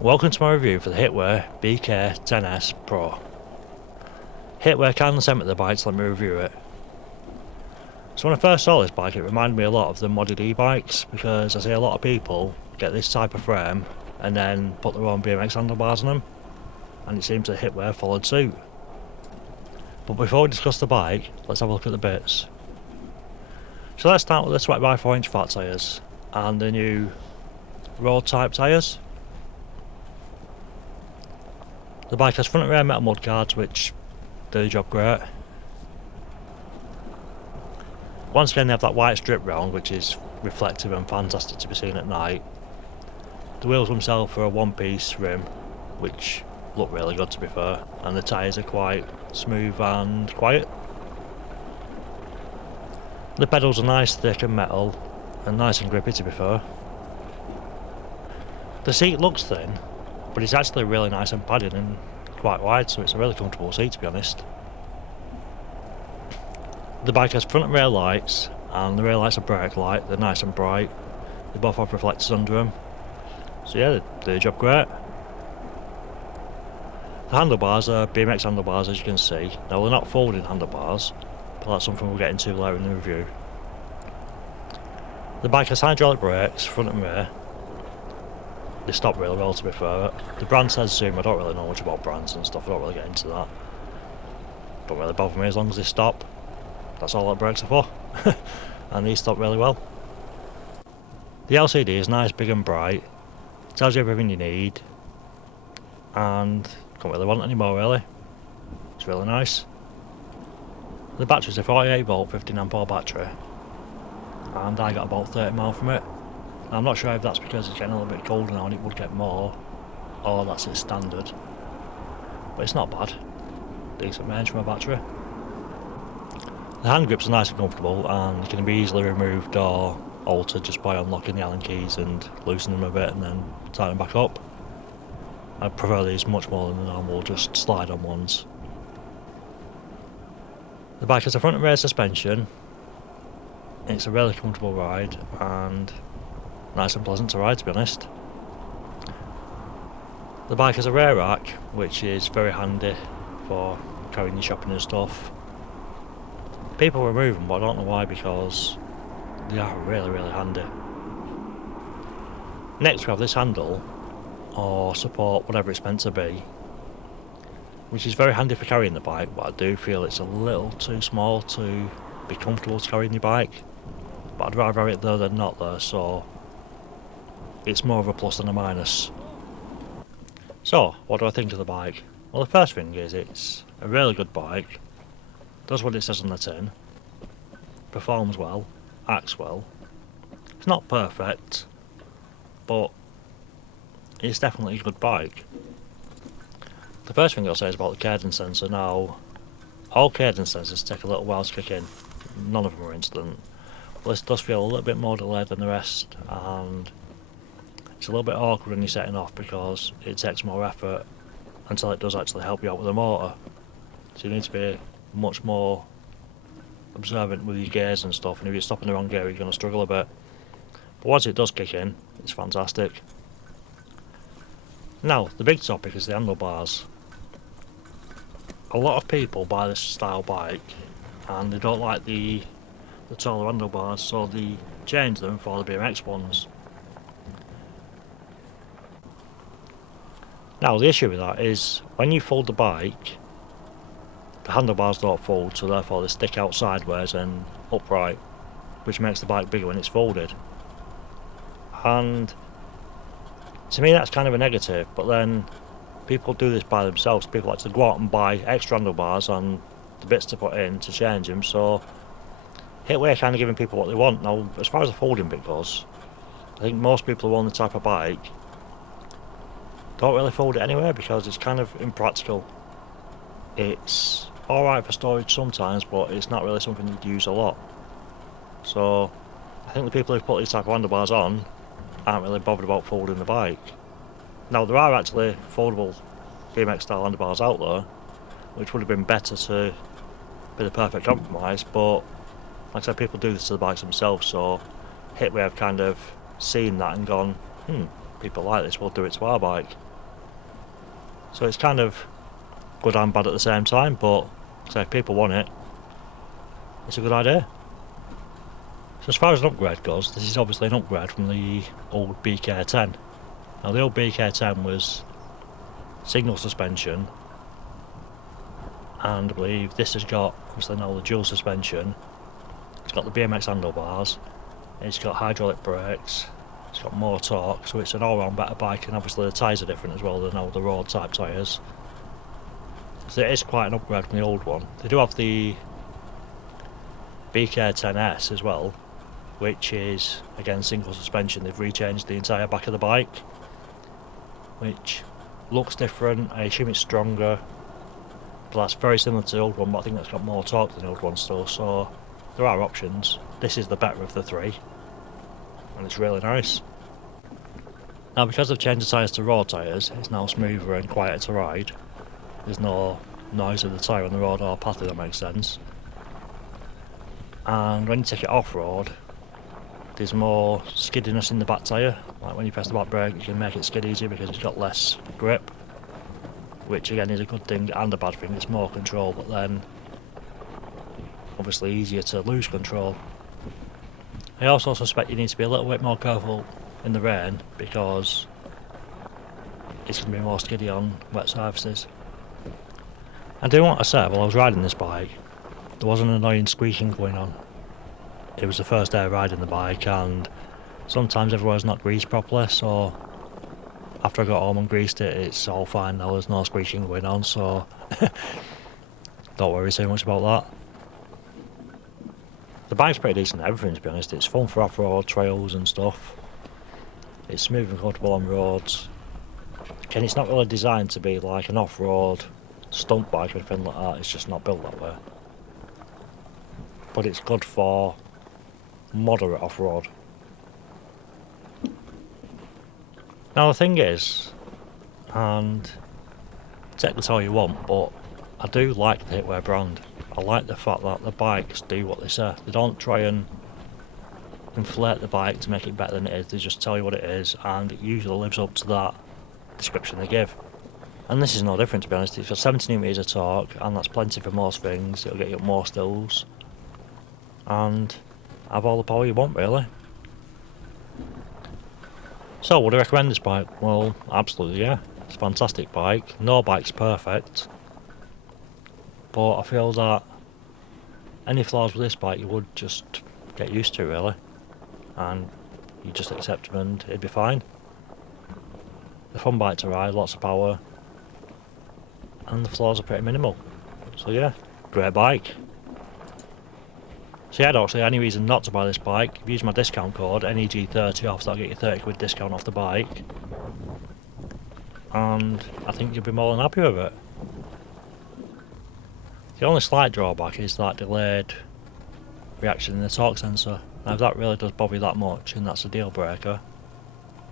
Welcome to my review for the HITWAY BK10S PRO. HITWAY kindly sent me the bike to let me review it. So when I first saw this bike, it reminded me a lot of the modded e-bikes, because I see a lot of people get this type of frame and then put their own BMX handlebars on them, and it seems that HITWAY followed suit. But before we discuss the bike, let's have a look at the bits. So let's start with the 20x4" fat tyres and the new road type tyres. The bike has front and rear metal mudguards which do the job great. Once again they have that white strip round which is reflective and fantastic to be seen at night. The wheels themselves are a one piece rim which look really good to be fair, and the tyres are quite smooth and quiet. The pedals are nice, thick and metal and nice and grippy to be fair. The seat looks thin, but it's actually really nice and padded and quite wide, so it's a really comfortable seat to be honest. The bike has front and rear lights, and the rear lights are brake light, they're nice and bright. They both have reflectors under them, so yeah, they do the job great. The handlebars are BMX handlebars, as you can see. Now they're not folding handlebars, but that's something we'll get into later in the review. The bike has hydraulic brakes, front and rear. They stop really well to be fair. The brand says Zoom, I don't really know much about brands and stuff, I don't really get into that. Don't really bother me as long as they stop. That's all that brakes are for. And these stop really well. The LCD is nice, big and bright. It tells you everything you need. And can't really want any more really. It's really nice. The battery's a 48 volt 15 ampere battery. And I got about 30 miles from it. I'm not sure if that's because it's getting a little bit colder now and it would get more, or that's its standard. But it's not bad. Decent range from a battery. The hand grips are nice and comfortable and can be easily removed or altered just by unlocking the Allen keys and loosening them a bit and then tightening back up. I prefer these much more than the normal just slide on ones. The bike has a front and rear suspension. It's a really comfortable ride and nice and pleasant to ride to be honest. The bike has a rear rack which is very handy for carrying your shopping and stuff. People remove them but I don't know why, because they are really handy. Next we have this handle, or support, whatever it's meant to be, which is very handy for carrying the bike, but I do feel it's a little too small to be comfortable to carry in your bike. But I'd rather have it there than not there, so it's more of a plus than a minus. So, what do I think of the bike? Well, the first thing is it's a really good bike, does what it says on the tin, performs well, acts well. It's not perfect, but it's definitely a good bike. The first thing I'll say is about the cadence sensor. Now, all cadence sensors take a little while to kick in, none of them are instant. But this does feel a little bit more delayed than the rest, and it's a little bit awkward when you're setting off because it takes more effort until it does actually help you out with the motor. So you need to be much more observant with your gears and stuff, and if you're stopping the wrong gear you're going to struggle a bit. But once it does kick in, it's fantastic. Now, the big topic is the handlebars. A lot of people buy this style bike and they don't like the taller handlebars, so they change them for the BMX ones. Now the issue with that is when you fold the bike, the handlebars don't fold, so therefore they stick out sideways and upright, which makes the bike bigger when it's folded. And to me that's kind of a negative, but then people do this by themselves. People like to go out and buy extra handlebars and the bits to put in to change them, so HITWAY are kind of giving people what they want. Now, as far as the folding bit goes, I think most people who own the type of bike don't really fold it anyway because it's kind of impractical. It's alright for storage sometimes, but it's not really something you'd use a lot. So I think the people who put these type of handlebars on aren't really bothered about folding the bike. Now there are actually foldable BMX-style handlebars out there, which would have been better to be the perfect compromise, but like I said, people do this to the bikes themselves, so HITWAY have kind of seen that and gone, people like this, we'll do it to our bike. So it's kind of good and bad at the same time, but so if people want it, it's a good idea. So as far as an upgrade goes, this is obviously an upgrade from the old BK10. Now the old BK10 was single suspension, and I believe this has got, obviously now the dual suspension. It's got the BMX handlebars, it's got hydraulic brakes, it's got more torque, so it's an all-round better bike, and obviously the tyres are different as well than all the road type tyres. So it is quite an upgrade from the old one. They do have the BK10S as well, which is again single suspension. They've rechanged the entire back of the bike, which looks different. I assume it's stronger, but that's very similar to the old one, but I think that's got more torque than the old one still, so there are options. This is the better of the three, and it's really nice. Now because they've changed the tyres to road tyres, it's now smoother and quieter to ride. There's no noise of the tyre on the road or path, if that makes sense. And when you take it off-road, there's more skiddiness in the back tyre. Like when you press the back brake, you can make it skid easier because it's got less grip, which again is a good thing and a bad thing. It's more control, but then obviously easier to lose control. I also suspect you need to be a little bit more careful in the rain because it's going to be more skiddy on wet surfaces. I do want to say, while I was riding this bike, there was an annoying squeaking going on. It was the first day of riding the bike, and sometimes everywhere's not greased properly, so after I got home and greased it, it's all fine now. There's no squeaking going on, so don't worry too much about that. The bike's pretty decent at everything, to be honest. It's fun for off-road trails and stuff. It's smooth and comfortable on roads. Again, it's not really designed to be like an off-road stunt bike or anything like that. It's just not built that way. But it's good for moderate off-road. Now the thing is, and take this all you want, but I do like the HITWAY brand. I like the fact that the bikes do what they say. They don't try and inflate the bike to make it better than it is. They just tell you what it is, and it usually lives up to that description they give. And this is no different, to be honest. It's got 70 newton-meters of torque, and that's plenty for most things. It'll get you up more stills, and have all the power you want, really. So, would I recommend this bike? Well, absolutely, yeah. It's a fantastic bike. No bike's perfect, but I feel that any flaws with this bike you would just get used to, really, and you just accept them and it'd be fine. The fun bike to ride, lots of power, and the flaws are pretty minimal. So yeah, great bike. So yeah, I don't see any reason not to buy this bike. If you use my discount code NEG30 off, that'll get you 30 quid discount off the bike, and I think you'll be more than happy with it. The only slight drawback is that delayed reaction in the torque sensor. Now if that really does bother you that much and that's a deal breaker,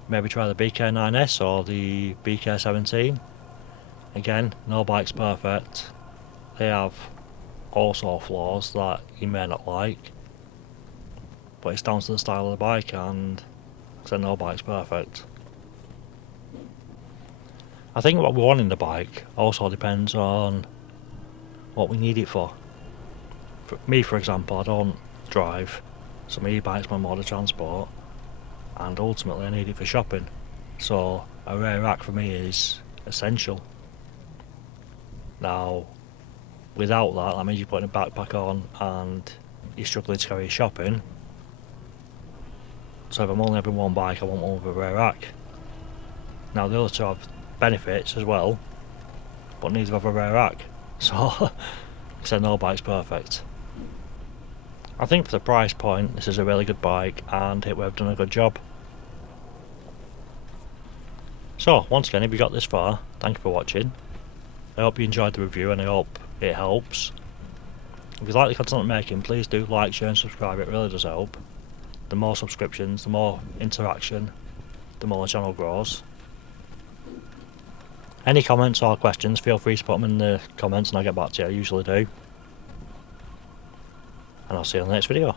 maybe try the BK9S or the BK17. Again, no bike's perfect. They have also flaws that you may not like, but it's down to the style of the bike, and so no bike's perfect. I think what we want in the bike also depends on what we need it for. For me, for example, I don't drive, so my e-bike's my mode of transport, and ultimately I need it for shopping, so a rear rack for me is essential. Now, without that means you're putting a backpack on and you're struggling to carry your shopping. So if I'm only having one bike, I want one with a rear rack. Now the other two have benefits as well, but neither have a rear rack. So, so no bike's perfect. I think for the price point, this is a really good bike, and HITWAY have done a good job. So, once again, if you got this far, thank you for watching. I hope you enjoyed the review, and I hope it helps. If you like the content I'm making, please do like, share and subscribe. It really does help. The more subscriptions, the more interaction, the more the channel grows. Any comments or questions, feel free to put them in the comments and I'll get back to you. I usually do. And I'll see you in the next video.